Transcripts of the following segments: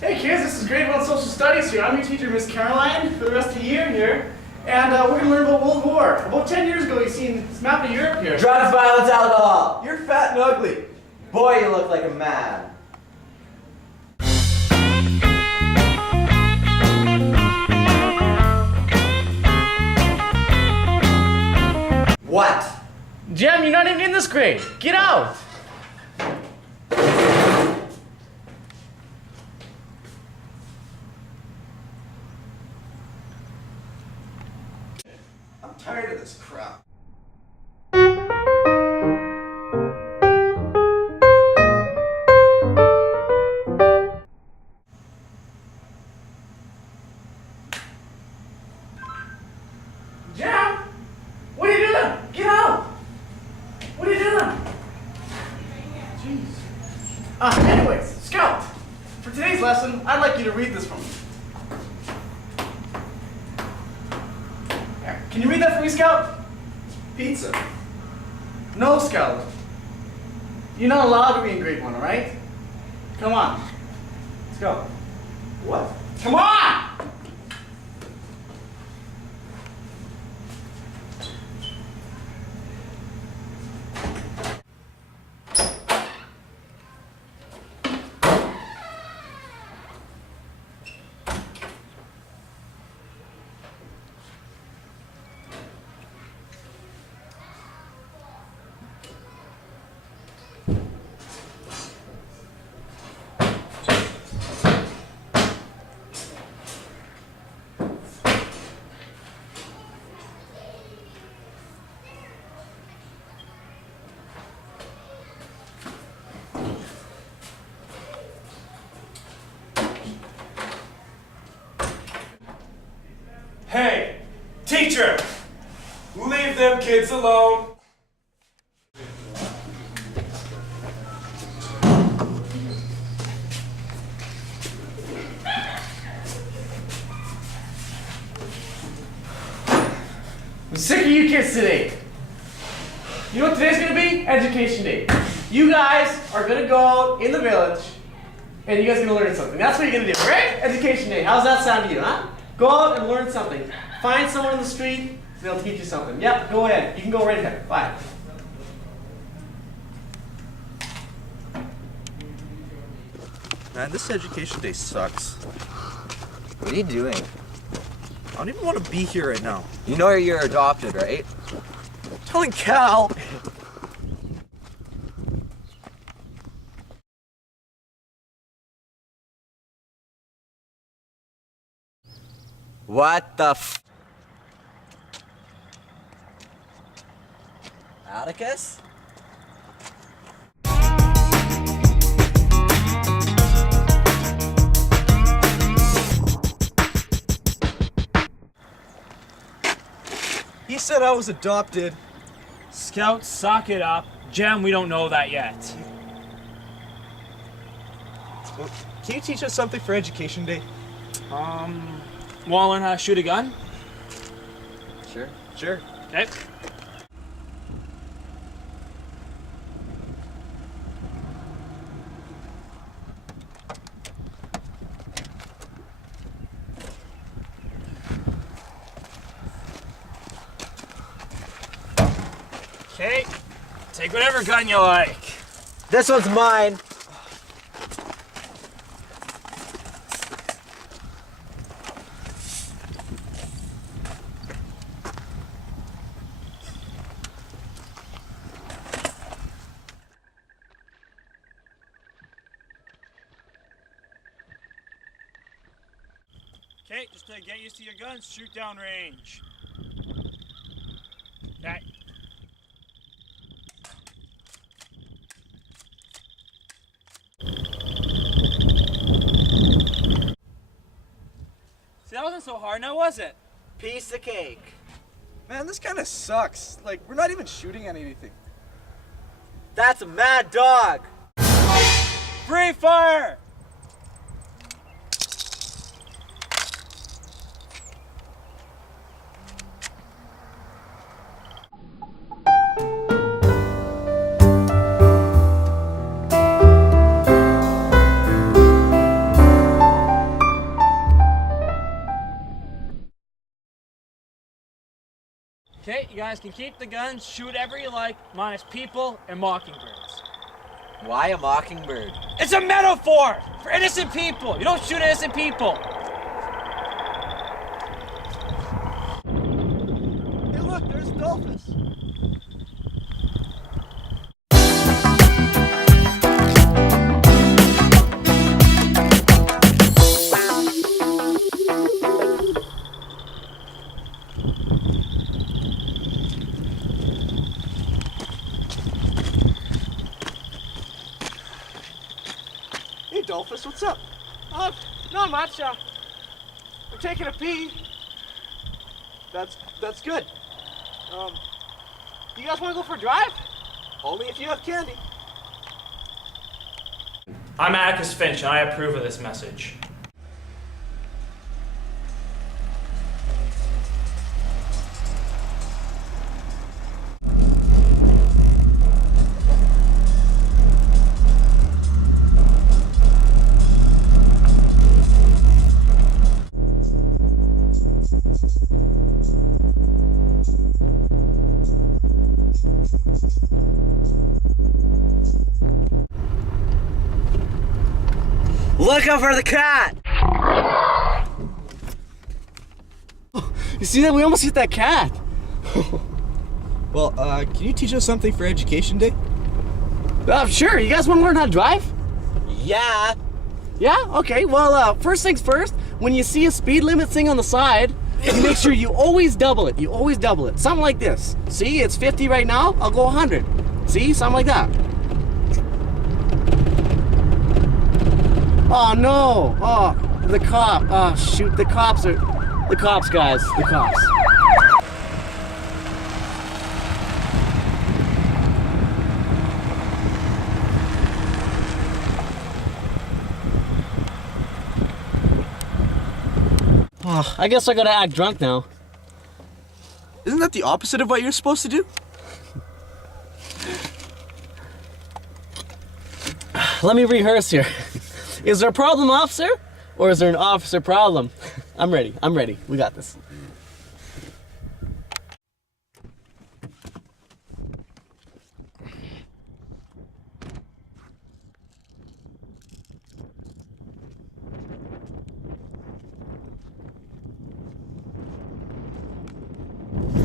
Hey kids, this is grade 1 social studies here. I'm your teacher, Miss Caroline, for the rest of the year here. And we're going to learn about World War. About 10 years ago, you've seen this map of Europe here. Drugs, violence, alcohol. You're fat and ugly. Boy, you look like a man. What? Jem, you're not even in this grade. Get out! I'm tired of this crap. Jem! What are you doing? Get out! What are you doing? Jeez. Anyways, Scout, for today's lesson, I'd like you to read this for me. Here, can you read that for me, Scout? Pizza. No, Scout. You're not allowed to be in grade 1, alright? Come on. Let's go. What? Come on! Hey, teacher! Leave them kids alone. I'm sick of you kids today. You know what today's gonna be? Education Day. You guys are gonna go out in the village and you guys are gonna learn something. That's what you're gonna do, right? Education Day. How's that sound to you, huh? Go out and learn something. Find someone on the street, they'll teach you something. Yep, go ahead. You can go right ahead. Bye. Man, this education day sucks. What are you doing? I don't even want to be here right now. You know you're adopted, right? Telling Cal. What the f? Atticus? He said I was adopted. Scout, sock it up. Jem, we don't know that yet. Well, can you teach us something for education day? Wanna learn how to shoot a gun? Sure. Sure. Okay. Okay, take whatever gun you like. This one's mine. Okay, just to get used to your guns, shoot down range. Okay. See, that wasn't so hard now, was it? Piece of cake. Man, this kind of sucks. Like, we're not even shooting at anything. That's a mad dog. Free fire! You guys can keep the guns, shoot whatever you like, minus people and mockingbirds. Why a mockingbird? It's a metaphor for innocent people. You don't shoot innocent people. Hey, look, there's Adolphus. Hey, Adolphus, what's up? Not much. I'm taking a pee. That's good. You guys want to go for a drive? Only if you have candy. I'm Atticus Finch, and I approve of this message. Look out for the cat! You see that? We almost hit that cat. Well, can you teach us something for Education Day? Sure. You guys want to learn how to drive? Yeah. Yeah? Okay. Well, first things first, when you see a speed limit thing on the side, you make sure you always double it. You always double it. Something like this. See, it's 50 right now. I'll go 100. See? Something like that. Oh, no. Oh, the cop. Oh, shoot. The cops, guys. The cops. Oh, I guess I gotta act drunk now. Isn't that the opposite of what you're supposed to do? Let me rehearse here. Is there a problem, officer? Or is there an officer problem? I'm ready. We got this.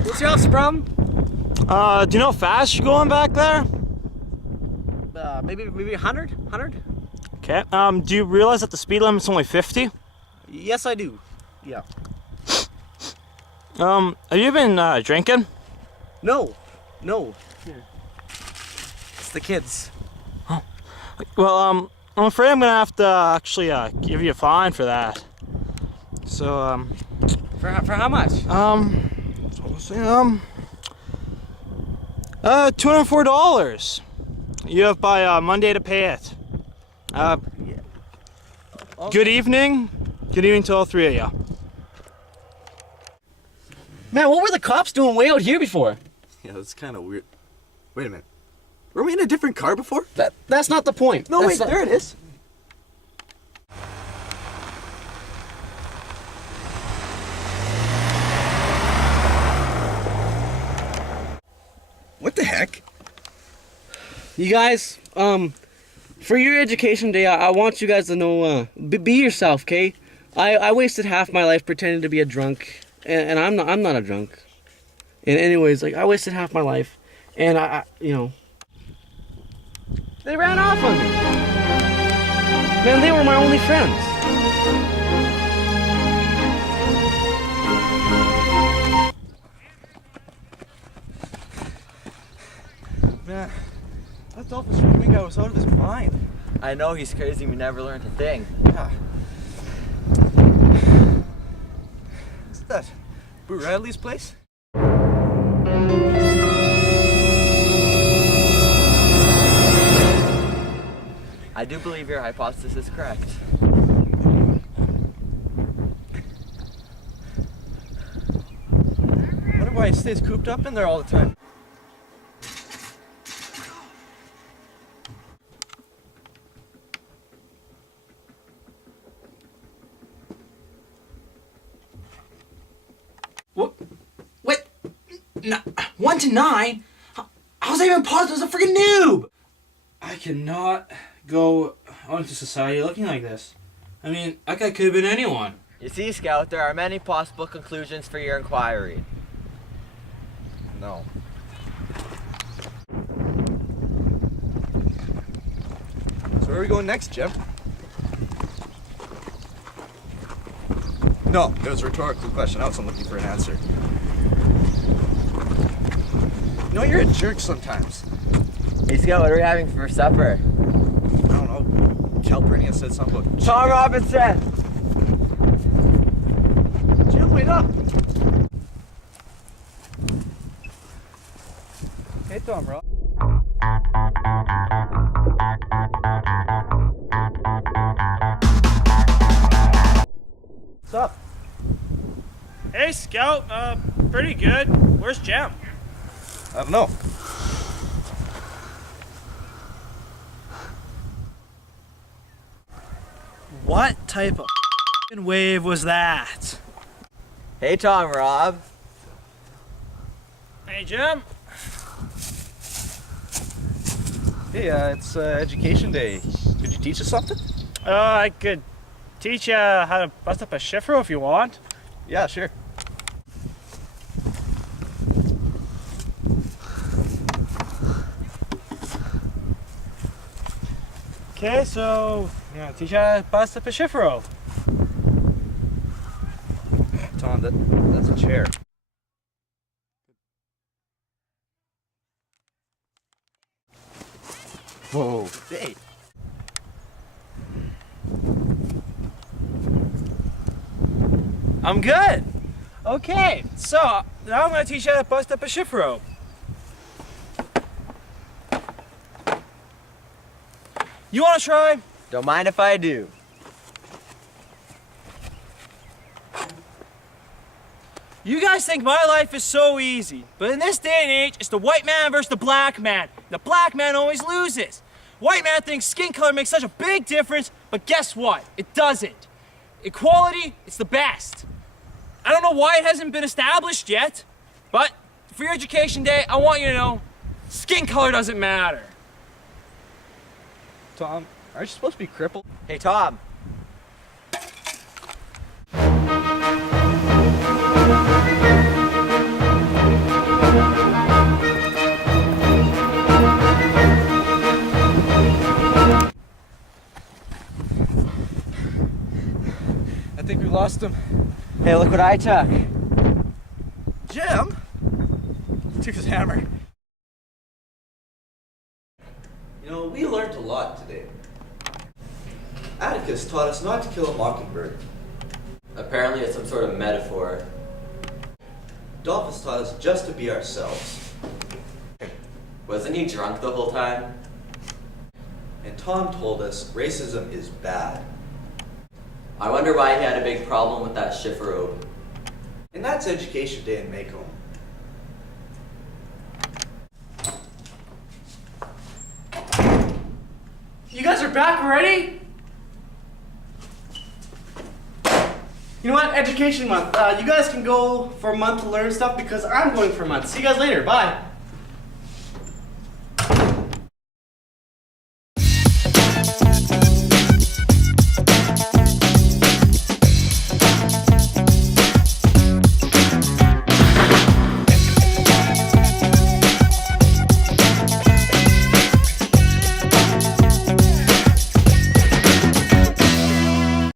What's your officer problem? Do you know how fast you're going back there? Maybe 100? 100? Okay. Do you realize that the speed limit's only 50? Yes, I do. Yeah. Have you been drinking? No. Here. It's the kids. Well, I'm afraid I'm gonna have to actually give you a fine for that. So, For how much? $204. You have by Monday to pay it. Good evening. Good evening to all three of you. Man, what were the cops doing way out here before? Yeah, that's kind of weird. Wait a minute. Were we in a different car before? That's not the point. No, That's wait, not- there it is. What the heck? You guys, for your education day, I want you guys to know, be yourself, okay? I wasted half my life pretending to be a drunk, and I'm not a drunk. And anyways, like, I wasted half my life, and I they ran off on me. Man, they were my only friends. Man, that Dolphus Swimming guy was out of his mind. I know he's crazy, we never learned a thing. Yeah. Is that Boo Radley's place? I do believe your hypothesis is correct. Wonder why he stays cooped up in there all the time. What? 1 to 9? How's that even possible? It's a freaking noob! I cannot go onto society looking like this. I mean, that guy could have been anyone. You see, Scout, there are many possible conclusions for your inquiry. No. So where are we going next, Jim? No, it was a rhetorical question. I wasn't looking for an answer. You know, you're a jerk sometimes. Hey, Scout, what are we having for supper? I don't know. Calpurnia said something about Tom Robinson! Jim, wait up! Hey, Tom Rob. What's up? Hey, Scout. Pretty good. Where's Jam? I don't know. What type of wave was that? Hey, Tom Rob. Hey, Jim. Hey, it's Education Day. Could you teach us something? I could teach you how to bust up a shifter if you want. Yeah, sure. Okay, so I'm gonna teach you how to bust up a shifter. Tom, that's a chair. Whoa. Hey. I'm good. Okay, so now I'm gonna teach you how to bust up a shift rope. You wanna try? Don't mind if I do. You guys think my life is so easy, but in this day and age, it's the white man versus the black man. The black man always loses. White man thinks skin color makes such a big difference, but guess what? It doesn't. Equality, it's the best. I don't know why it hasn't been established yet, but for your education day, I want you to know, skin color doesn't matter. Tom, aren't you supposed to be crippled? Hey, Tom. I think we lost him. Hey, look what I took. Jim? Took his hammer. You know, we learned a lot today. Atticus taught us not to kill a mockingbird. Apparently it's some sort of metaphor. Dolphus taught us just to be ourselves. Wasn't he drunk the whole time? And Tom told us racism is bad. I wonder why he had a big problem with that shifter robe. And that's Education Day in Macomb. You guys are back already? You know what? Education month. You guys can go for a month to learn stuff because I'm going for a month. See you guys later. Bye.